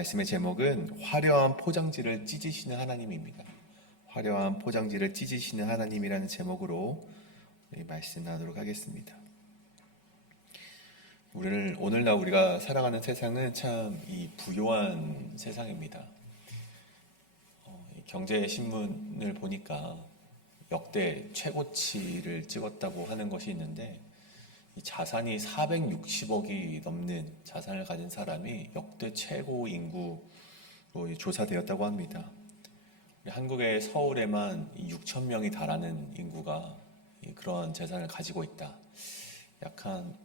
말씀의 제목은 화려한 포장지를 찢으시는 하나님입니다. 화려한 포장지를 찢으시는 하나님이라는 제목으로 말씀 나누도록 하겠습니다. 오늘날 우리가 살아가는 세상은 참 부요한 세상입니다. 경제신문을 보니까 역대 최고치를 찍었다고 하는 것이 있는데, 이 자산이 460억이 넘는 자산을 가진 사람이 역대 최고 인구로 조사되었다고 합니다. 한국의 서울에만 6천 명이 달하는 인구가 그런 재산을 가지고 있다. 약 한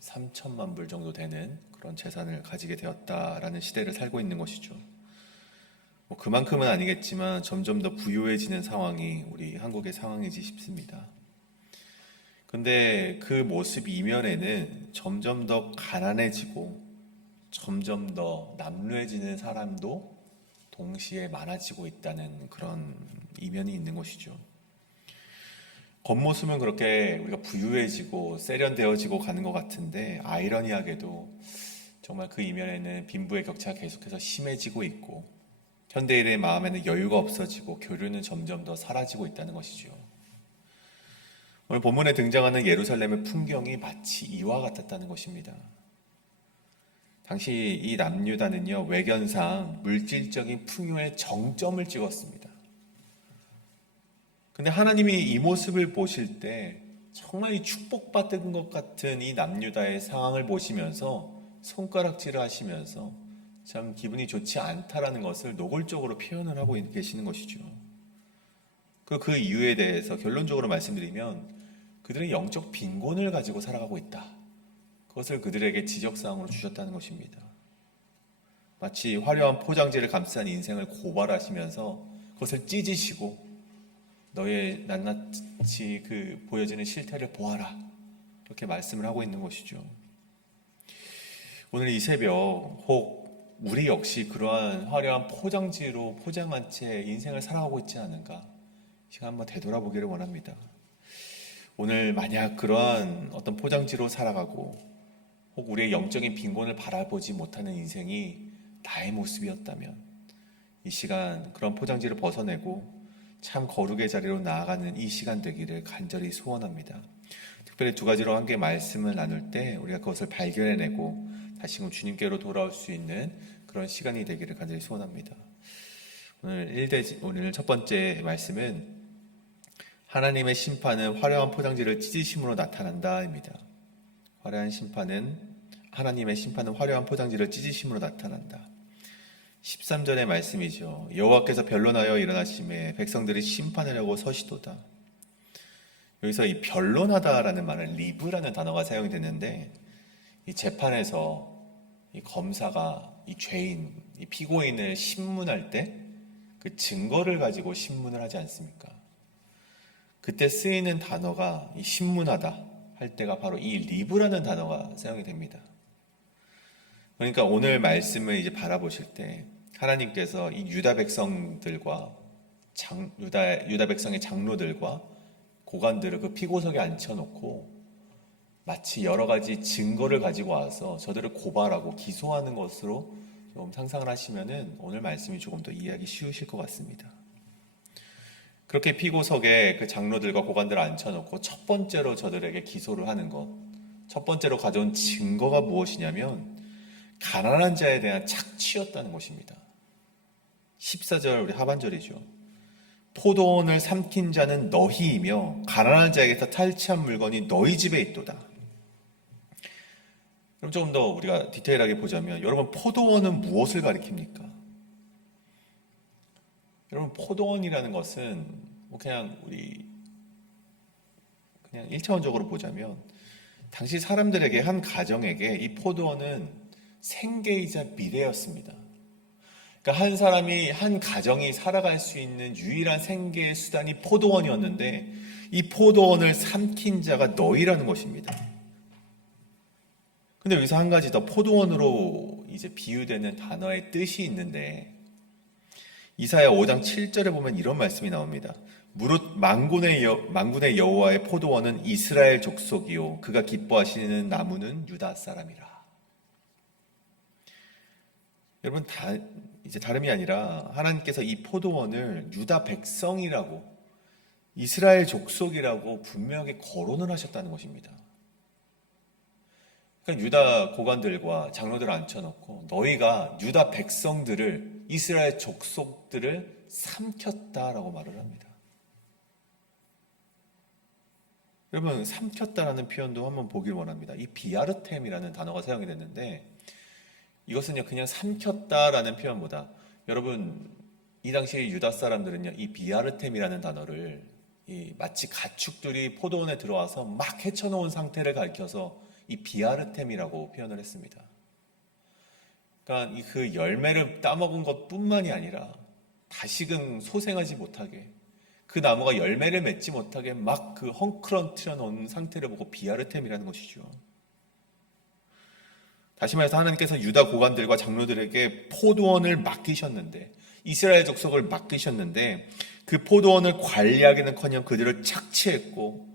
3천만 불 정도 되는 그런 재산을 가지게 되었다라는 시대를 살고 있는 것이죠. 그만큼은 아니겠지만 점점 더 부유해지는 상황이 우리 한국의 상황이지 싶습니다. 근데 그 모습 이면에는 점점 더 가난해지고 점점 더 남루해지는 사람도 동시에 많아지고 있다는 그런 이면이 있는 것이죠. 겉모습은 그렇게 우리가 부유해지고 세련되어지고 가는 것 같은데, 아이러니하게도 정말 그 이면에는 빈부의 격차가 계속해서 심해지고 있고, 현대인의 마음에는 여유가 없어지고 교류는 점점 더 사라지고 있다는 것이죠. 오늘 본문에 등장하는 예루살렘의 풍경이 마치 이와 같았다는 것입니다. 당시 이 남유다는요, 외견상 물질적인 풍요의 정점을 찍었습니다. 근데 하나님이 이 모습을 보실 때 정말 이 축복받은 것 같은 이 남유다의 상황을 보시면서 손가락질을 하시면서 참 기분이 좋지 않다라는 것을 노골적으로 표현을 하고 계시는 것이죠. 그 이유에 대해서 결론적으로 말씀드리면, 그들은 영적 빈곤을 가지고 살아가고 있다. 그것을 그들에게 지적사항으로 주셨다는 것입니다. 마치 화려한 포장지를 감싼 인생을 고발하시면서 그것을 찢으시고, 너의 낱낱이 보여지는 실태를 보아라, 그렇게 말씀을 하고 있는 것이죠. 오늘 이 새벽 혹 우리 역시 그러한 화려한 포장지로 포장한 채 인생을 살아가고 있지 않은가, 시간 한번 되돌아보기를 원합니다. 오늘 만약 그러한 어떤 포장지로 살아가고 혹 우리의 영적인 빈곤을 바라보지 못하는 인생이 나의 모습이었다면, 이 시간 그런 포장지를 벗어내고 참 거룩의 자리로 나아가는 이 시간 되기를 간절히 소원합니다. 특별히 두 가지로 함께 말씀을 나눌 때 우리가 그것을 발견해내고 다시금 주님께로 돌아올 수 있는 그런 시간이 되기를 간절히 소원합니다. 오늘 첫 번째 말씀은 하나님의 심판은 화려한 포장지를 찢으심으로 나타난다입니다. 하나님의 심판은 화려한 포장지를 찢으심으로 나타난다. 13절의 말씀이죠. 여호와께서 변론하여 일어나심에 백성들이 심판하려고 서시도다. 여기서 이 변론하다라는 말은 리브라는 단어가 사용이 되는데, 이 재판에서 이 검사가 이 죄인, 이 피고인을 신문할 때 그 증거를 가지고 신문을 하지 않습니까? 그때 쓰이는 단어가 이 신문하다 할 때가 바로 이 리브라는 단어가 사용이 됩니다. 그러니까 오늘 말씀을 이제 바라보실 때 하나님께서 이 유다 백성들과 유다 백성의 장로들과 고관들을 그 피고석에 앉혀놓고 마치 여러 가지 증거를 가지고 와서 저들을 고발하고 기소하는 것으로 좀 상상을 하시면은 오늘 말씀이 조금 더 이해하기 쉬우실 것 같습니다. 그렇게 피고석에 그 장로들과 고관들을 앉혀놓고 첫 번째로 저들에게 기소를 하는 것, 첫 번째로 가져온 증거가 무엇이냐면 가난한 자에 대한 착취였다는 것입니다. 14절 우리 하반절이죠. 포도원을 삼킨 자는 너희이며 가난한 자에게서 탈취한 물건이 너희 집에 있도다. 그럼 조금 더 우리가 디테일하게 보자면, 여러분 포도원은 무엇을 가리킵니까? 여러분 포도원이라는 것은 그냥 1차원적으로 보자면 당시 사람들에게, 한 가정에게 이 포도원은 생계이자 미래였습니다. 그러니까 한 사람이, 한 가정이 살아갈 수 있는 유일한 생계의 수단이 포도원이었는데, 이 포도원을 삼킨 자가 너희라는 것입니다. 근데 여기서 한 가지 더 포도원으로 이제 비유되는 단어의 뜻이 있는데, 이사야 5장 7절에 보면 이런 말씀이 나옵니다. 무릇 만군의 여호와의 포도원은 이스라엘 족속이요 그가 기뻐하시는 나무는 유다 사람이라. 여러분 이제 다름이 아니라 하나님께서 이 포도원을 유다 백성이라고 이스라엘 족속이라고 분명하게 거론을 하셨다는 것입니다. 그러니까 유다 고관들과 장로들을 앉혀놓고 너희가 유다 백성들을 이스라엘 족속들을 삼켰다라고 말을 합니다. 여러분 삼켰다라는 표현도 한번 보길 원합니다. 이 비아르템이라는 단어가 사용이 됐는데 이것은요 그냥 삼켰다라는 표현보다 여러분 이 당시 유다 사람들은요 이 비아르템이라는 단어를 마치 가축들이 포도원에 들어와서 막 헤쳐놓은 상태를 가리켜서 이 비아르템이라고 표현을 했습니다. 그러니까 그 열매를 따먹은 것뿐만이 아니라 다시금 소생하지 못하게 그 나무가 열매를 맺지 못하게 막 그 헝클어뜨려 놓은 상태를 보고 비아르템이라는 것이죠. 다시 말해서 하나님께서 유다 고관들과 장로들에게 포도원을 맡기셨는데 이스라엘 족속을 맡기셨는데 그 포도원을 관리하기는커녕 그들을 착취했고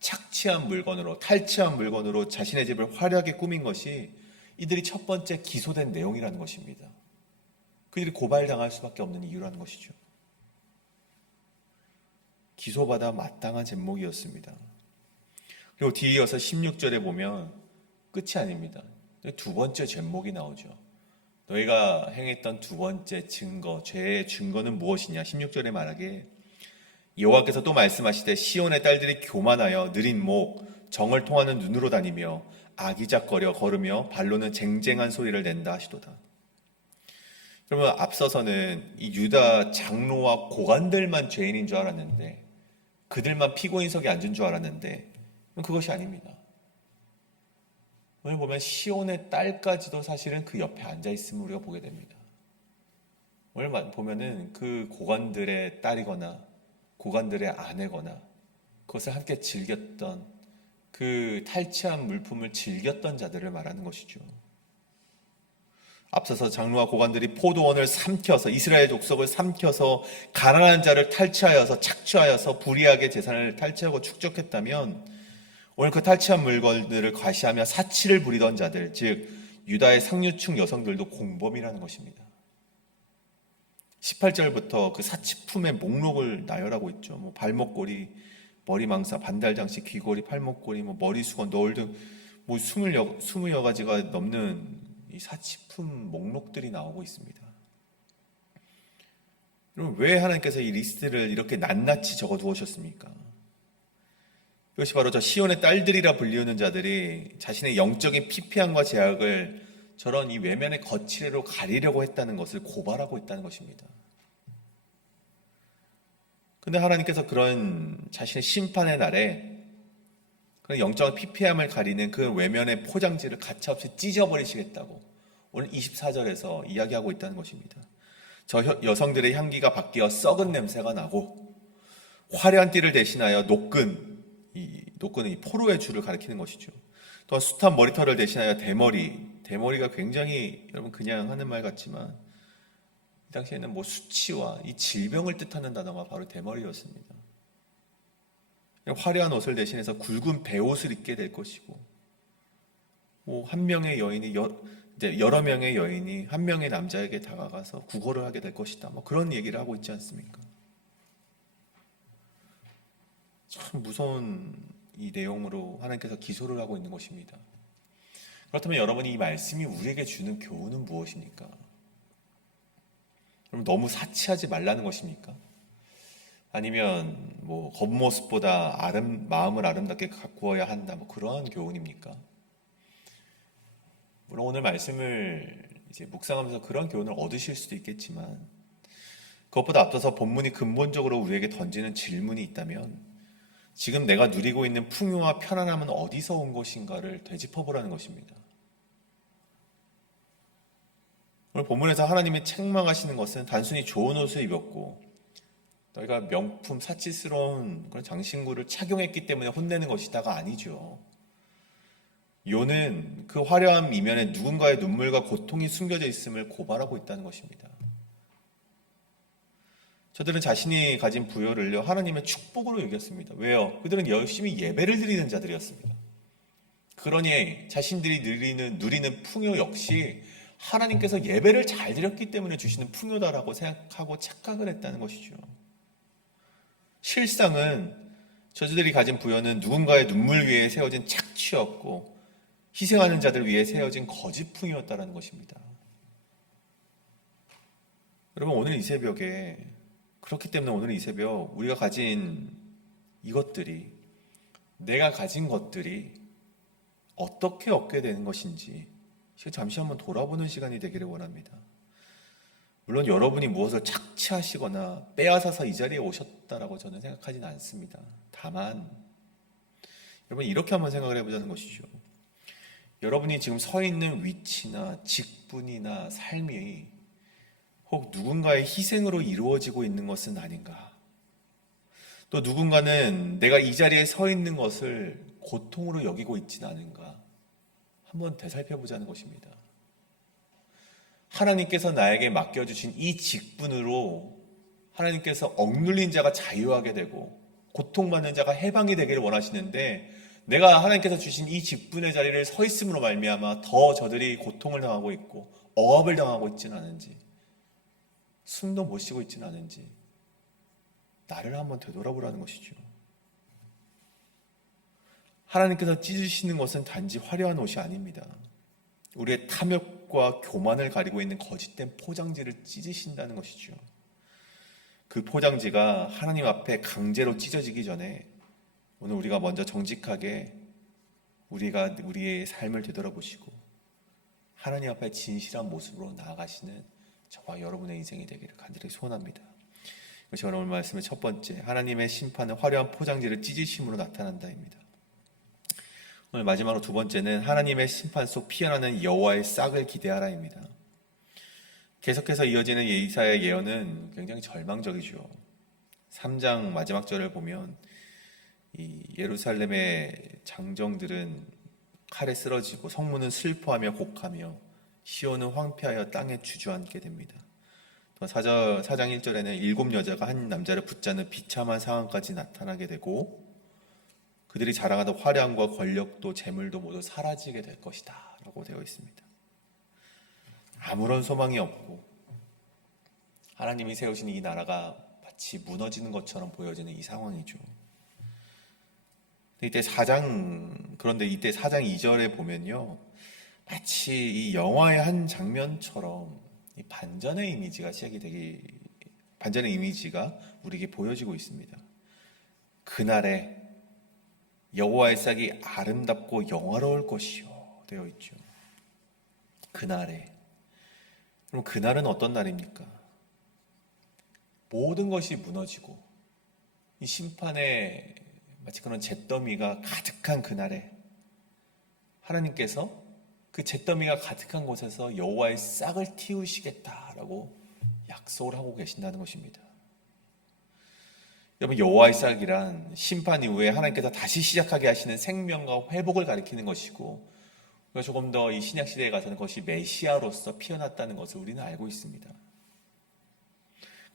착취한 물건으로 탈취한 물건으로 자신의 집을 화려하게 꾸민 것이 이들이 첫 번째 기소된 내용이라는 것입니다. 그들이 고발당할 수밖에 없는 이유라는 것이죠. 기소받아 마땅한 제목이었습니다. 그리고 뒤이어서 16절에 보면 끝이 아닙니다. 두 번째 제목이 나오죠. 너희가 행했던 두 번째 증거, 죄의 증거는 무엇이냐? 16절에 말하기에 여호와께서 또 말씀하시되 시온의 딸들이 교만하여 느린 목, 정을 통하는 눈으로 다니며 아기작거려 걸으며 발로는 쟁쟁한 소리를 낸다 하시도다. 그러면 앞서서는 이 유다 장로와 고관들만 죄인인 줄 알았는데 그들만 피고인석에 앉은 줄 알았는데 그것이 아닙니다. 오늘 보면 시온의 딸까지도 사실은 그 옆에 앉아있음을 우리가 보게 됩니다. 오늘 보면은 그 고관들의 딸이거나 고관들의 아내거나 그것을 함께 즐겼던 그 탈취한 물품을 즐겼던 자들을 말하는 것이죠. 앞서서 장로와 고관들이 포도원을 삼켜서 이스라엘 족속을 삼켜서 가난한 자를 탈취하여서 착취하여서 불의하게 재산을 탈취하고 축적했다면 오늘 그 탈취한 물건들을 과시하며 사치를 부리던 자들, 즉 유다의 상류층 여성들도 공범이라는 것입니다. 18절부터 그 사치품의 목록을 나열하고 있죠. 뭐 발목걸이, 머리망사, 반달장식, 귀걸이, 팔목걸이, 뭐 머리수건, 너울 등 뭐 20여 가지가 넘는 이 사치품 목록들이 나오고 있습니다. 그럼 왜 하나님께서 이 리스트를 이렇게 낱낱이 적어 두셨습니까? 이것이 바로 저 시온의 딸들이라 불리우는 자들이 자신의 영적인 피폐함과 제약을 저런 이 외면의 거칠애로 가리려고 했다는 것을 고발하고 있다는 것입니다. 근데 하나님께서 그런 자신의 심판의 날에 그런 영적인 피폐함을 가리는 그 외면의 포장지를 가차없이 찢어버리시겠다고 오늘 24절에서 이야기하고 있다는 것입니다. 저 여성들의 향기가 바뀌어 썩은 냄새가 나고 화려한 띠를 대신하여 녹근은 이 포로의 줄을 가리키는 것이죠. 또 숱한 머리털을 대신하여 대머리가 굉장히 여러분 그냥 하는 말 같지만 이 당시에는 뭐 수치와 이 질병을 뜻하는 단어가 바로 대머리였습니다. 화려한 옷을 대신해서 굵은 베옷을 입게 될 것이고, 뭐 한 명의 여인이 여러 명의 여인이 한 명의 남자에게 다가가서 구걸을 하게 될 것이다. 뭐 그런 얘기를 하고 있지 않습니까? 참 무서운 이 내용으로 하나님께서 기소를 하고 있는 것입니다. 그렇다면 여러분이 이 말씀이 우리에게 주는 교훈은 무엇입니까? 그럼 너무 사치하지 말라는 것입니까? 아니면 뭐 겉모습보다 마음을 아름답게 가꾸어야 한다, 뭐 그러한 교훈입니까? 물론 오늘 말씀을 이제 묵상하면서 그런 교훈을 얻으실 수도 있겠지만 그것보다 앞서서 본문이 근본적으로 우리에게 던지는 질문이 있다면 지금 내가 누리고 있는 풍요와 편안함은 어디서 온 것인가를 되짚어보라는 것입니다. 오늘 본문에서 하나님이 책망하시는 것은 단순히 좋은 옷을 입었고 너희가 명품 사치스러운 그런 장신구를 착용했기 때문에 혼내는 것이다가 아니죠. 요는 그 화려한 이면에 누군가의 눈물과 고통이 숨겨져 있음을 고발하고 있다는 것입니다. 저들은 자신이 가진 부여를요 하나님의 축복으로 여겼습니다. 왜요? 그들은 열심히 예배를 드리는 자들이었습니다. 그러니 자신들이 누리는 풍요 역시 하나님께서 예배를 잘 드렸기 때문에 주시는 풍요다라고 생각하고 착각을 했다는 것이죠. 실상은 저들이 가진 부여는 누군가의 눈물 위에 세워진 착취였고 희생하는 자들 위에 세워진 거짓 풍요였다는 것입니다. 여러분, 오늘 이 새벽에, 그렇기 때문에 오늘 이 새벽 우리가 가진 이것들이, 내가 가진 것들이 어떻게 얻게 되는 것인지 잠시 한번 돌아보는 시간이 되기를 원합니다. 물론 여러분이 무엇을 착취하시거나 빼앗아서 이 자리에 오셨다라고 저는 생각하지는 않습니다. 다만 여러분, 이렇게 한번 생각을 해보자는 것이죠. 여러분이 지금 서 있는 위치나 직분이나 삶이 혹 누군가의 희생으로 이루어지고 있는 것은 아닌가? 또 누군가는 내가 이 자리에 서 있는 것을 고통으로 여기고 있지는 않은가? 한번 되살펴보자는 것입니다. 하나님께서 나에게 맡겨주신 이 직분으로 하나님께서 억눌린 자가 자유하게 되고 고통받는 자가 해방이 되기를 원하시는데, 내가 하나님께서 주신 이 직분의 자리를 서 있음으로 말미암아 더 저들이 고통을 당하고 있고 억압을 당하고 있지는 않은지, 숨도 못 쉬고 있지는 않은지 나를 한번 되돌아보라는 것이죠. 하나님께서 찢으시는 것은 단지 화려한 옷이 아닙니다. 우리의 탐욕과 교만을 가리고 있는 거짓된 포장지를 찢으신다는 것이죠. 그 포장지가 하나님 앞에 강제로 찢어지기 전에 오늘 우리가 먼저 정직하게 우리의 삶을 되돌아보시고 하나님 앞에 진실한 모습으로 나아가시는 저와 여러분의 인생이 되기를 간절히 소원합니다. 이것이 오늘 말씀의 첫 번째, 하나님의 심판은 화려한 포장지를 찢으심으로 나타난다입니다. 오늘 마지막으로 두 번째는 하나님의 심판 속 피어나는 여호와의 싹을 기대하라입니다. 계속해서 이어지는 이사야의 예언은 굉장히 절망적이죠. 3장 마지막 절을 보면 이 예루살렘의 장정들은 칼에 쓰러지고 성문은 슬퍼하며 곡하며 시온은 황폐하여 땅에 주저앉게 됩니다. 또 4장 1절에는 7 여자가 한 남자를 붙잡는 비참한 상황까지 나타나게 되고 그들이 자랑하던 화려함과 권력도 재물도 모두 사라지게 될 것이다 라고 되어 있습니다. 아무런 소망이 없고 하나님이 세우신 이 나라가 마치 무너지는 것처럼 보여지는 이 상황이죠. 그런데 이때 4장 2절에 보면요, 마치 이 영화의 한 장면처럼 이 반전의 이미지가 우리에게 보여지고 있습니다. 그날에 여호와의 싹이 아름답고 영화로울 것이요 되어 있죠. 그날에. 그럼 그날은 어떤 날입니까? 모든 것이 무너지고 이 심판의 마치 그런 잿더미가 가득한 그날에 하나님께서 그 잿더미가 가득한 곳에서 여호와의 싹을 틔우시겠다라고 약속을 하고 계신다는 것입니다. 여러분, 여호와의 싹이란 심판 이후에 하나님께서 다시 시작하게 하시는 생명과 회복을 가리키는 것이고, 조금 더 이 신약 시대에 가서는 그것이 메시아로서 피어났다는 것을 우리는 알고 있습니다.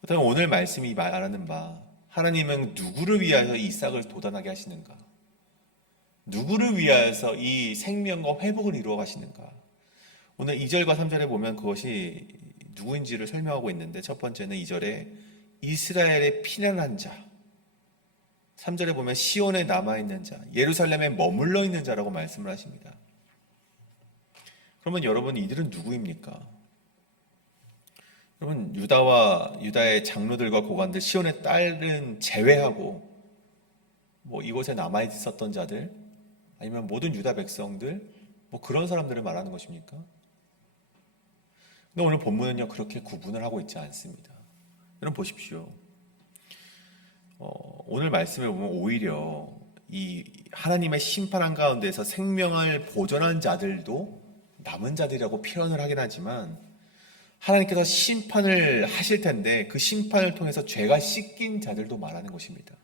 그렇다면 오늘 말씀이 말하는 바, 하나님은 누구를 위하여 이 싹을 돋아나게 하시는가? 누구를 위하여서 이 생명과 회복을 이루어 가시는가? 오늘 2절과 3절에 보면 그것이 누구인지를 설명하고 있는데, 첫 번째는 2절에 이스라엘의 피난한 자, 3절에 보면 시온에 남아있는 자, 예루살렘에 머물러 있는 자라고 말씀을 하십니다. 그러면 여러분, 이들은 누구입니까? 여러분, 유다의 장로들과 고관들, 시온의 딸은 제외하고 이곳에 남아있었던 자들, 아니면 모든 유다 백성들, 그런 사람들을 말하는 것입니까? 근데 오늘 본문은요, 그렇게 구분을 하고 있지 않습니다. 여러분 보십시오. 오늘 말씀을 보면 오히려 이 하나님의 심판 가운데서 생명을 보존한 자들도 남은 자들이라고 표현을 하긴 하지만, 하나님께서 심판을 하실 텐데 그 심판을 통해서 죄가 씻긴 자들도 말하는 것입니다.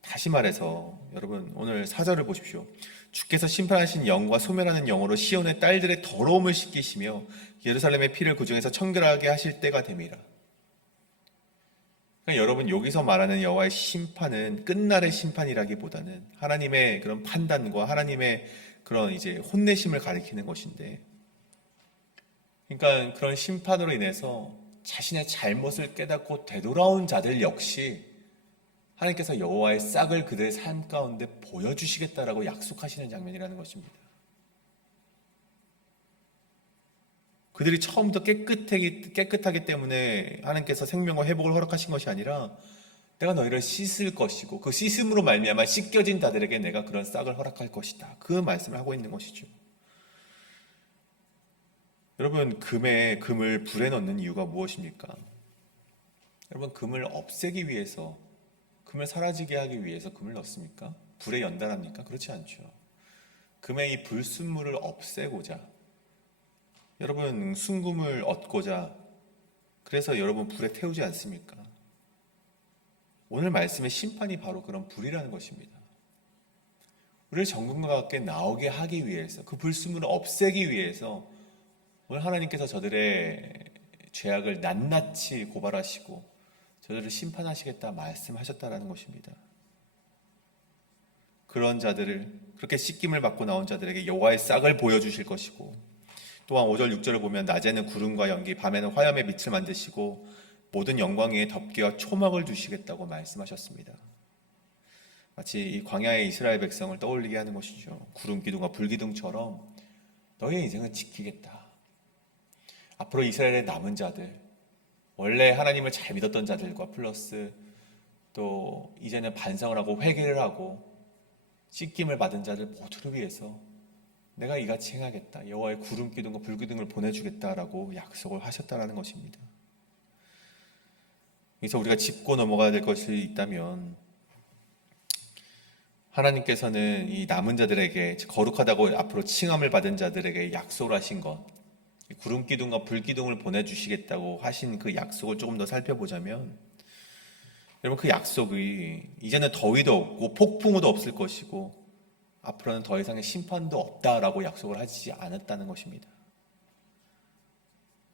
다시 말해서 여러분, 오늘 4절을 보십시오. 주께서 심판하신 영과 소멸하는 영으로 시온의 딸들의 더러움을 씻기시며 예루살렘의 피를 그 중에서 청결하게 하실 때가 됨이라. 그러니까 여러분, 여기서 말하는 여호와의 심판은 끝날의 심판이라기보다는 하나님의 그런 판단과 하나님의 그런 혼내심을 가리키는 것인데, 그러니까 그런 심판으로 인해서 자신의 잘못을 깨닫고 되돌아온 자들 역시 하나님께서 여호와의 싹을 그들의 삶 가운데 보여주시겠다라고 약속하시는 장면이라는 것입니다. 그들이 처음부터 깨끗하기 때문에 하나님께서 생명과 회복을 허락하신 것이 아니라 내가 너희를 씻을 것이고 그 씻음으로 말미암아 씻겨진 자들에게 내가 그런 싹을 허락할 것이다. 그 말씀을 하고 있는 것이죠. 여러분, 금을 불에 넣는 이유가 무엇입니까? 여러분, 금을 없애기 위해서, 금을 사라지게 하기 위해서 금을 넣습니까? 불에 연단합니까? 그렇지 않죠. 금의 이 불순물을 없애고자, 여러분 순금을 얻고자, 그래서 여러분 불에 태우지 않습니까? 오늘 말씀의 심판이 바로 그런 불이라는 것입니다. 우리를 정금과 같게 나오게 하기 위해서, 그 불순물을 없애기 위해서 오늘 하나님께서 저들의 죄악을 낱낱이 고발하시고 저들을 심판하시겠다 말씀하셨다라는 것입니다. 그런 자들을, 그렇게 씻김을 받고 나온 자들에게 여호와의 싹을 보여주실 것이고, 또한 5절 6절을 보면 낮에는 구름과 연기, 밤에는 화염의 빛을 만드시고 모든 영광 위에 덮개와 초막을 두시겠다고 말씀하셨습니다. 마치 이 광야의 이스라엘 백성을 떠올리게 하는 것이죠. 구름 기둥과 불 기둥처럼 너희의 인생을 지키겠다. 앞으로 이스라엘의 남은 자들, 원래 하나님을 잘 믿었던 자들과 플러스 또 이제는 반성을 하고 회개를 하고 씻김을 받은 자들 모두를 위해서 내가 이같이 행하겠다. 여호와의 구름 기둥과 불 기둥을 보내주겠다라고 약속을 하셨다라는 것입니다. 그래서 우리가 짚고 넘어가야 될 것이 있다면, 하나님께서는 이 남은 자들에게, 거룩하다고 앞으로 칭함을 받은 자들에게 약속을 하신 것, 구름 기둥과 불 기둥을 보내주시겠다고 하신 그 약속을 조금 더 살펴보자면, 여러분 그 약속이 이제는 더위도 없고 폭풍우도 없을 것이고 앞으로는 더 이상의 심판도 없다라고 약속을 하지 않았다는 것입니다.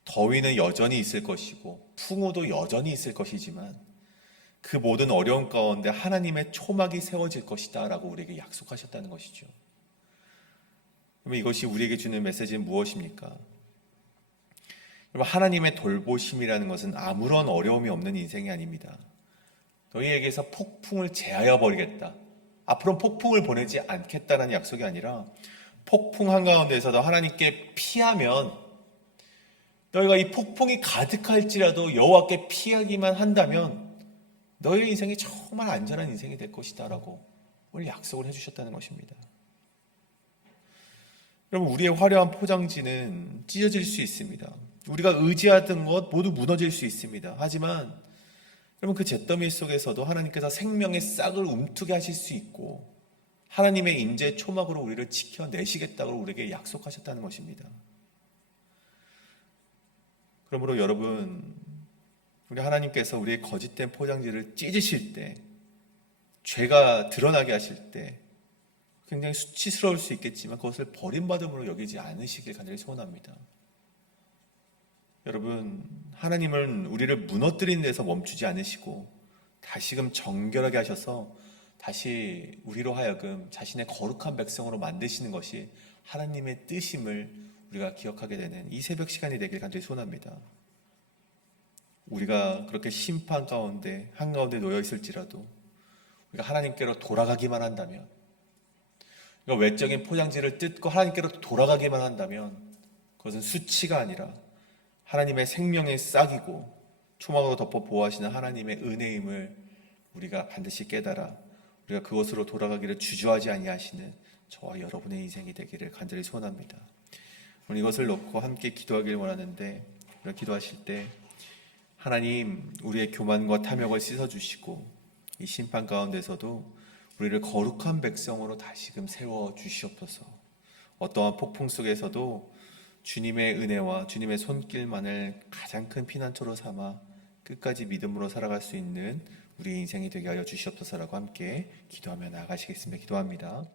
더위는 여전히 있을 것이고 풍우도 여전히 있을 것이지만 그 모든 어려움 가운데 하나님의 초막이 세워질 것이다 라고 우리에게 약속하셨다는 것이죠. 그러면 이것이 우리에게 주는 메시지는 무엇입니까? 하나님의 돌보심이라는 것은 아무런 어려움이 없는 인생이 아닙니다. 너희에게서 폭풍을 제하여 버리겠다, 앞으로는 폭풍을 보내지 않겠다는 약속이 아니라 폭풍 한가운데에서도 하나님께 피하면, 너희가 이 폭풍이 가득할지라도 여호와께 피하기만 한다면 너희의 인생이 정말 안전한 인생이 될 것이다 라고 오늘 약속을 해주셨다는 것입니다. 여러분, 우리의 화려한 포장지는 찢어질 수 있습니다. 우리가 의지하던 것 모두 무너질 수 있습니다. 하지만 여러분, 그 잿더미 속에서도 하나님께서 생명의 싹을 움트게 하실 수 있고 하나님의 인재 초막으로 우리를 지켜내시겠다고 우리에게 약속하셨다는 것입니다. 그러므로 여러분, 우리 하나님께서 우리의 거짓된 포장지를 찢으실 때, 죄가 드러나게 하실 때 굉장히 수치스러울 수 있겠지만 그것을 버림받음으로 여기지 않으시길 간절히 소원합니다. 여러분, 하나님은 우리를 무너뜨리는 데서 멈추지 않으시고 다시금 정결하게 하셔서 다시 우리로 하여금 자신의 거룩한 백성으로 만드시는 것이 하나님의 뜻임을 우리가 기억하게 되는 이 새벽 시간이 되길 간절히 소원합니다. 우리가 그렇게 심판 가운데 한가운데 놓여 있을지라도 우리가 하나님께로 돌아가기만 한다면, 우리가 외적인 포장지를 뜯고 하나님께로 돌아가기만 한다면 그것은 수치가 아니라 하나님의 생명의 싹이고 초막으로 덮어 보호하시는 하나님의 은혜임을 우리가 반드시 깨달아 우리가 그것으로 돌아가기를 주저하지 아니하시는 저와 여러분의 인생이 되기를 간절히 소원합니다. 오늘 이것을 놓고 함께 기도하길 원하는데, 우리가 기도하실 때 하나님, 우리의 교만과 탐욕을 씻어주시고 이 심판 가운데서도 우리를 거룩한 백성으로 다시금 세워주시옵소서. 어떠한 폭풍 속에서도 주님의 은혜와 주님의 손길만을 가장 큰 피난처로 삼아 끝까지 믿음으로 살아갈 수 있는 우리의 인생이 되게 하여 주시옵소서라고 함께 기도하며 나아가시겠습니다. 기도합니다.